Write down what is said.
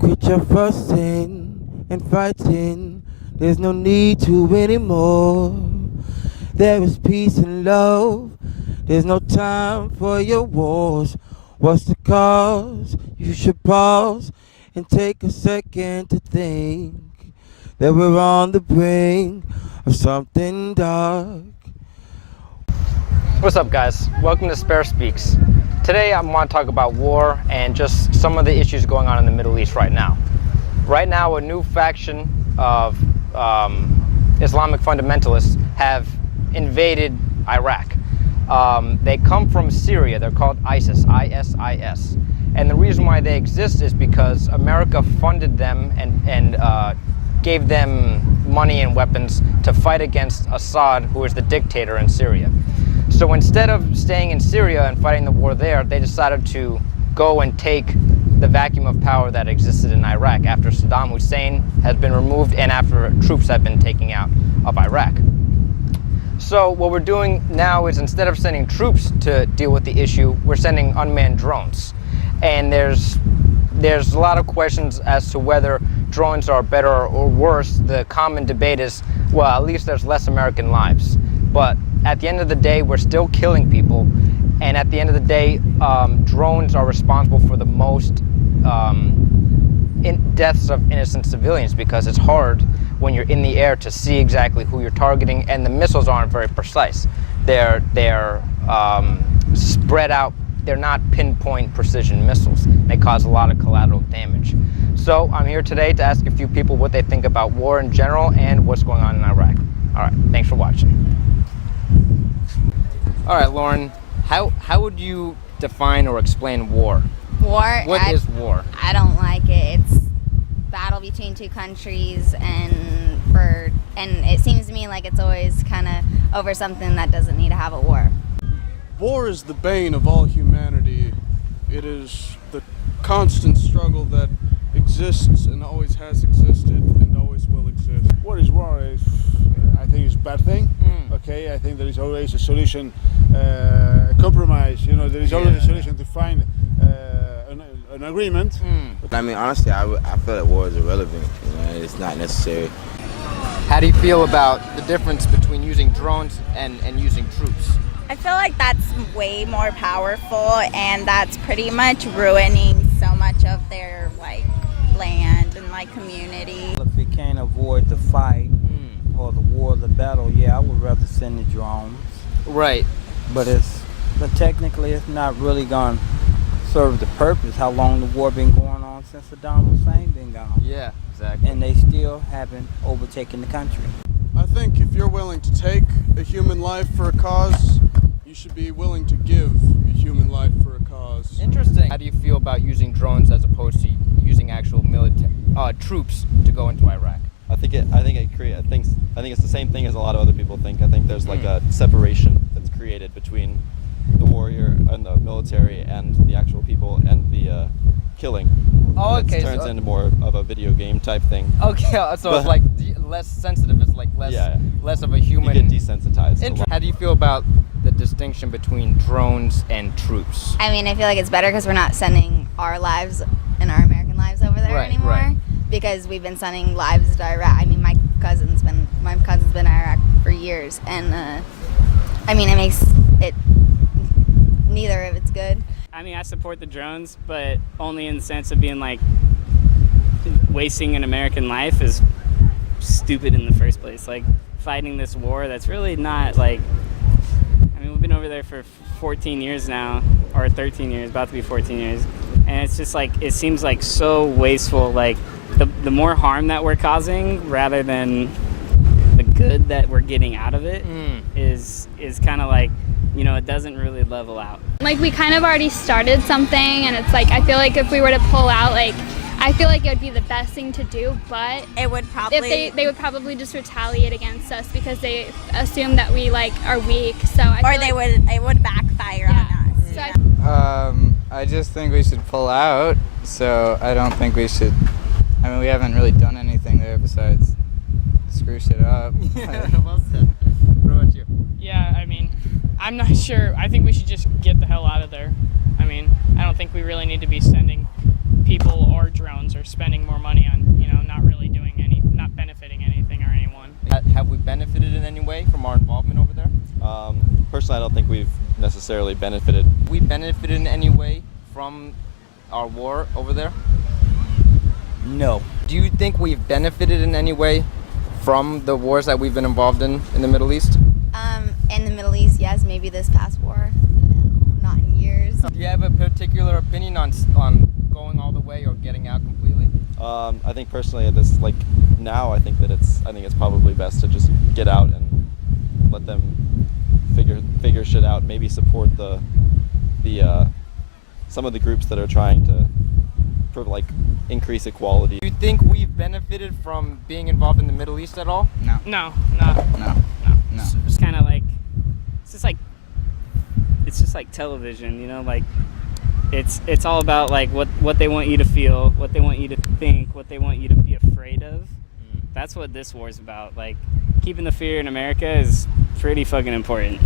Quit your fussing and fighting. There's no need to anymore. There is peace and love. There's no time for your wars. What's the cause? You should pause and take a second to think that we're on the brink of something dark. What's up, guys? Welcome to Spare Speaks. Today I want to talk about war and just some of the issues going on in the Middle East right now. Right now, a new faction of Islamic fundamentalists have invaded Iraq. They come from Syria. They're called ISIS, I-S-I-S. And the reason why they exist is because America funded them and gave them money and weapons to fight against Assad, who is the dictator in Syria. So instead of staying in Syria and fighting the war there, they decided to go and take the vacuum of power that existed in Iraq after Saddam Hussein has been removed and after troops have been taken out of Iraq. So what we're doing now is, instead of sending troops to deal with the issue, we're sending unmanned drones. And there's a lot of questions as to whether drones are better or worse. The common debate is, well, at least there's less American lives. But at the end of the day, we're still killing people. And at the end of the day, drones are responsible for the most deaths of innocent civilians, because it's hard when you're in the air to see exactly who you're targeting, and the missiles aren't very precise. They're spread out. They're not pinpoint precision missiles. They cause a lot of collateral damage. So I'm here today to ask a few people what they think about war in general and what's going on in Iraq. All right, thanks for watching. All right, Lauren, how would you define or explain war? War? What is war? I don't like it. It's battle between two countries, and it seems to me like it's always kind of over something that doesn't need to have a war. War is the bane of all humanity. It is the constant struggle that exists and always has existed and always will exist. What is war? I think it's a bad thing. Okay, I think there is always a solution, a compromise. You know, there is always a solution to find an agreement. I mean, honestly, I feel that war is irrelevant. You know, it's not necessary. How do you feel about the difference between using drones and using troops? I feel like that's way more powerful, and that's pretty much ruining so much of their land and community. If it can't avoid the fight or the war, the battle, yeah, I would rather send the drones. Right. But technically it's not really going to serve the purpose. How long the war been going on since Saddam Hussein been gone? Yeah, exactly. And they still haven't overtaken the country. I think if you're willing to take a human life for a cause, you should be willing to give a human life for a cause. Interesting. How do you feel about using drones as opposed to using actual military troops to go into Iraq? I think it's the same thing as a lot of other people think. I think there's like a separation that's created between the warrior and the military and the actual people and the killing. Oh, okay. It turns into more of a video game type thing. Okay, so it's like less sensitive. It's like less of a human. You get desensitized. How do you feel about the distinction between drones and troops? I mean, I feel like it's better because we're not sending our lives and our American lives over there anymore. Right. Because we've been sending lives to Iraq. I mean, my cousin's been in Iraq for years, and I mean, it makes it neither of it's good. I mean, I support the drones, but only in the sense of being wasting an American life is stupid in the first place. Fighting this war that's really not I mean, we've been over there for 14 years now, or 13 years, about to be 14 years, and it's just it seems so wasteful. The more harm that we're causing rather than the good that we're getting out of it is kind of it doesn't really level out. We kind of already started something, and it's I feel like if we were to pull out, I feel like it would be the best thing to do, but it would probably they would probably just retaliate against us because they assume that we are weak. So it would backfire on us. So I just think we should pull out. So I don't think we should. I mean, we haven't really done anything there besides screw shit up. Well said. What about you? Yeah, I mean, I'm not sure. I think we should just get the hell out of there. I mean, I don't think we really need to be sending people or drones are spending more money on, not really doing not benefiting anything or anyone. Have we benefited in any way from our involvement over there? Personally, I don't think we've necessarily benefited. We benefited in any way from our war over there? No. Do you think we've benefited in any way from the wars that we've been involved in the Middle East? In the Middle East, yes, maybe this past war. Not in years. Do you have a particular opinion on going all the way or getting out completely? I think personally, at this now, I think it's probably best to just get out and let them figure shit out. Maybe support the some of the groups that are trying to increase equality. Do you think we've benefited from being involved in the Middle East at all? No. It's kind of like it's just like television, it's all about what they want you to feel, what they want you to think, what they want you to be afraid of. That's what this war's about. Keeping the fear in America is pretty fucking important.